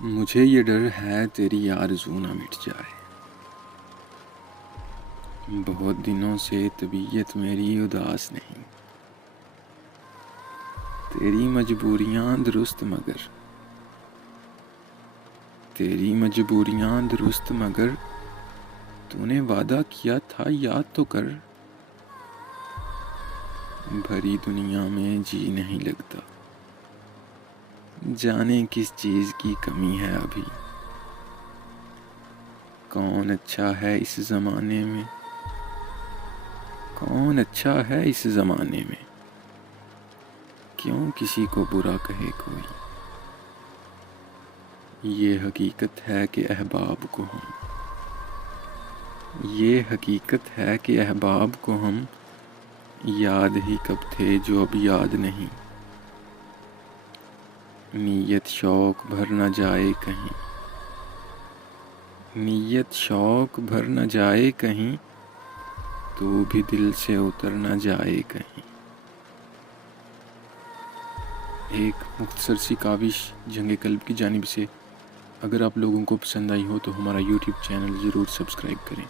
مجھے یہ ڈر ہے تیری آرزو نہ مٹ جائے، بہت دنوں سے طبیعت میری اداس نہیں، تیری مجبوریاں درست مگر تو نے وعدہ کیا تھا یاد تو کر، بھری دنیا میں جی نہیں لگتا، جانے کس چیز کی کمی ہے ابھی، کون اچھا ہے اس زمانے میں، کیوں کسی کو برا کہے کوئی، یہ حقیقت ہے کہ احباب کو ہم یاد ہی کب تھے جو اب یاد نہیں، نیت شوق بھر نہ جائے کہیں، تو بھی دل سے اتر نہ جائے کہیں۔ ایک مختصر سی کاوش جنگ قلب کی جانب سے، اگر آپ لوگوں کو پسند آئی ہو تو ہمارا یوٹیوب چینل ضرور سبسکرائب کریں۔